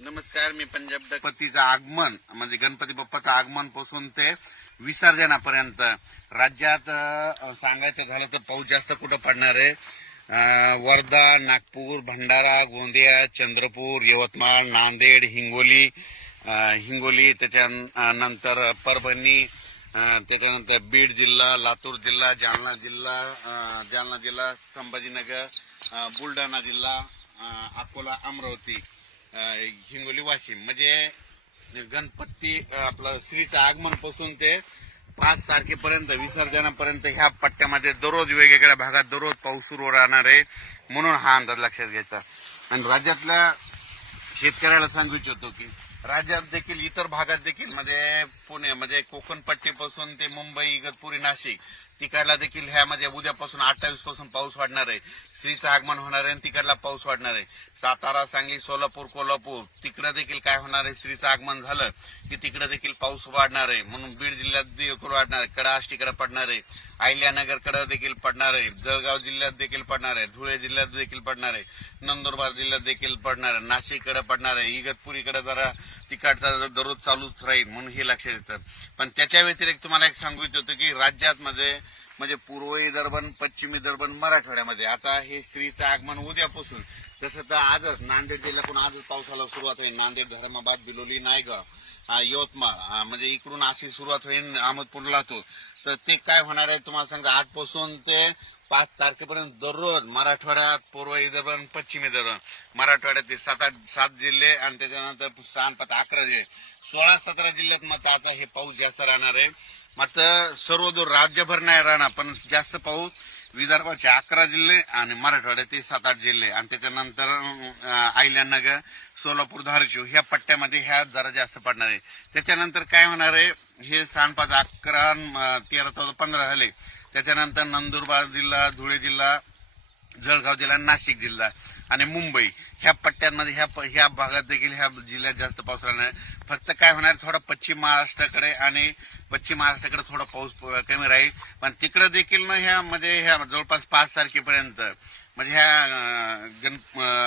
नमस्कार मी पंजाब गणपतीचं आगमन म्हणजे गणपती बाप्पाचं आगमनपासून ते विसर्जनापर्यंत. राज्यात सांगायचं झालं तर पाऊस जास्त कुठं पडणार आहे? वर्धा नागपूर भंडारा गोंदिया चंद्रपूर यवतमाळ नांदेड हिंगोली हिंगोली त्याच्यानंतर परभणी त्याच्यानंतर बीड जिल्हा लातूर जिल्हा जालना जिल्हा जालना जिल्हा संभाजीनगर बुलढाणा जिल्हा अकोला अमरावती. हिंगोली वाशिम. म्हणजे गणपती आपलं श्रीचं आगमनपासून ते पाच तारखेपर्यंत विसर्जनापर्यंत ह्या पट्ट्यामध्ये दररोज वेगवेगळ्या भागात दररोज पाऊस सुरू राहणार आहे म्हणून हा अंदाज लक्षात घ्यायचा. आणि राज्यातल्या शेतकऱ्याला सांगू इच्छितो की राज्यात देखील इतर भागात देखील म्हणजे पुणे म्हणजे कोकण पट्टीपासून ते मुंबई इगतपुरी नाशिक तिकडला देखील ह्यामध्ये उद्यापासून अठ्ठावीसपासून पाऊस वाढणार आहे. श्रीचं आगमन होणार आहे आणि तिकडला पाऊस वाढणार आहे. सातारा सांगली सोलापूर कोल्हापूर तिकडे देखील काय होणार आहे? श्रीचं आगमन झालं की तिकडे देखील पाऊस वाढणार आहे. म्हणून बीड जिल्ह्यात देखील वाढणार आहे. कडाष्ट पडणार आहे. अहिल्यानगरकडे देखील पडणार आहे. जळगाव जिल्ह्यात देखील पडणार आहे. धुळे जिल्ह्यात देखील पडणार आहे. नंदुरबार जिल्ह्यात देखील पडणार आहे. नाशिककडे पडणार आहे. इगतपुरीकडे जरा तिकडचा दररोज चालूच राहील म्हणून हे लक्षात येतं पण त्याच्या व्यतिरिक्त तुम्हाला एक सांगू इच्छितो की राज्यात मध्ये म्हणजे पूर्व विदर्भन पश्चिम विदर्भन मराठवाड्यामध्ये. आता हे श्रीचं आगमन उद्यापासून. तसं तर आजच नांदेड जिल्ह्यातून आजच पावसाला सुरुवात होईल. नांदेड धर्माबाद बिलोली नायगाव यवतमाळ म्हणजे इकडून अशी सुरुवात होईल अहमदपूर लातूर तर ते काय होणार आहे तुम्हाला सांगा आजपासून ते पाच तारखेपर्यंत दररोज मराठवाड्यात पूर्व विदर्भ पश्चिम विदर्भ मराठवाड्यात ते सात आठ सात जिल्हे आणि त्याच्यानंतर सहा पाच अकरा जिल्हे. सोळा सतरा जिल्ह्यात मात्र आता हे पाऊस जास्त राहणार आहे. मात्र सर्वदूर राज्यभर नाही राहणार पण जास्त पाऊस विदर्भाचे अकरा जिल्हे आणि मराठवाड्याचे सात आठ जिल्हे. आणि त्याच्यानंतर आयल्यानगर सोलापूर धारशिव ह्या पट्ट्यामध्ये ह्या जरा जास्त पडणार आहे. त्याच्यानंतर काय होणार आहे? हे सहा पाच अकरा तेरा चौदा पंधरा झाले त्याच्यानंतर नंदुरबार जिल्हा धुळे जिल्हा जळगाव जिल्हा नाशिक जिल्हा. आणि मुंबई. ह्या पट्ट्यांमध्ये ह्या ह्या भागात देखील ह्या जिल्ह्यात जास्त पाऊस राहणार फक्त काय होणार थोडा पश्चिम महाराष्ट्राकडे आणि पश्चिम महाराष्ट्राकडे थोडा पाऊस कमी राहील. पण तिकडे देखील ना ह्या म्हणजे ह्या जवळपास पाच तारखेपर्यंत म्हणजे ह्या गण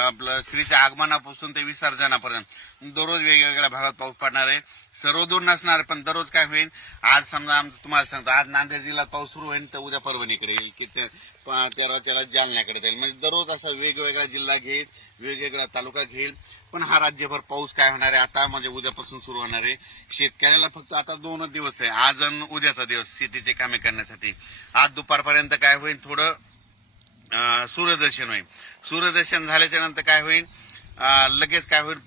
आपलं श्रीच्या आगमनापासून ते विसर्जनापर्यंत. दररोज वेगवेगळ्या भागात पाऊस पडणार आहे. सर्वदूर नसणार पण दररोज काय होईल? आज समजा आम- तुम्हाला सांगतो आज नांदेड जिल्ह्यात पाऊस सुरू होईल तर उद्या परभणीकडे येईल की ते प- तेरा तेरा जालन्याकडे जाईल. म्हणजे दररोज असा वेगवेगळा जिल्हा घेईल वेगवेगळा तालुका घेईल पण हा राज्यभर पाऊस काय होणार आहे? आता म्हणजे उद्यापासून सुरू होणार आहे. शेतकऱ्याला फक्त आता दोनच दिवस आहे. आज आणि उद्याचा दिवस शेतीचे कामे करण्यासाठी. आज दुपारपर्यंत काय होईल? थोडं सूर्यदर्शन होईल. सूर्यदर्शन झाल्याच्यानंतर काय होईल? लगेच काय होईल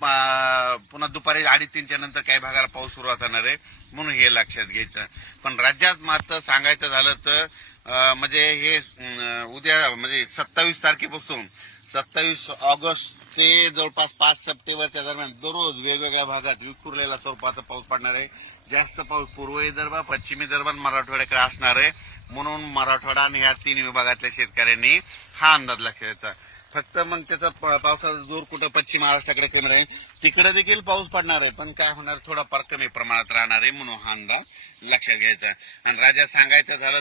पुन्हा दुपारी अडीच तीनच्या नंतर काही भागाला पाऊस सुरुवात होणार आहे म्हणून हे लक्षात घ्यायचं. पण राज्यात मात्र सांगायचं झालं तर म्हणजे हे उद्या म्हणजे सत्तावीस तारखेपासून सत्तावीस ऑगस्ट ते जवळपास पाच सप्टेंबरच्या दरम्यान दररोज वेगवेगळ्या भागात विखुरलेला स्वरूपाचा पाऊस पडणार आहे. जास्त पाऊस पूर्व विदर्भ पश्चिम विदर्भ मराठवाड्याकडे असणार आहे. म्हणून मराठवाडा आणि ह्या तीन विभागातल्या शेतकऱ्यांनी हा अंदाज लक्षात येतात फक्त मग त्याचा प- पावसाचा जोर कुठं पश्चिम महाराष्ट्राकडे कमी राहील तिकडे देखील पाऊस पडणार आहे. पण काय होणार? थोडाफार कमी प्रमाणात राहणार आहे म्हणून हा अंदाज लक्षात घ्यायचा. आणि राजा सांगायचं झालं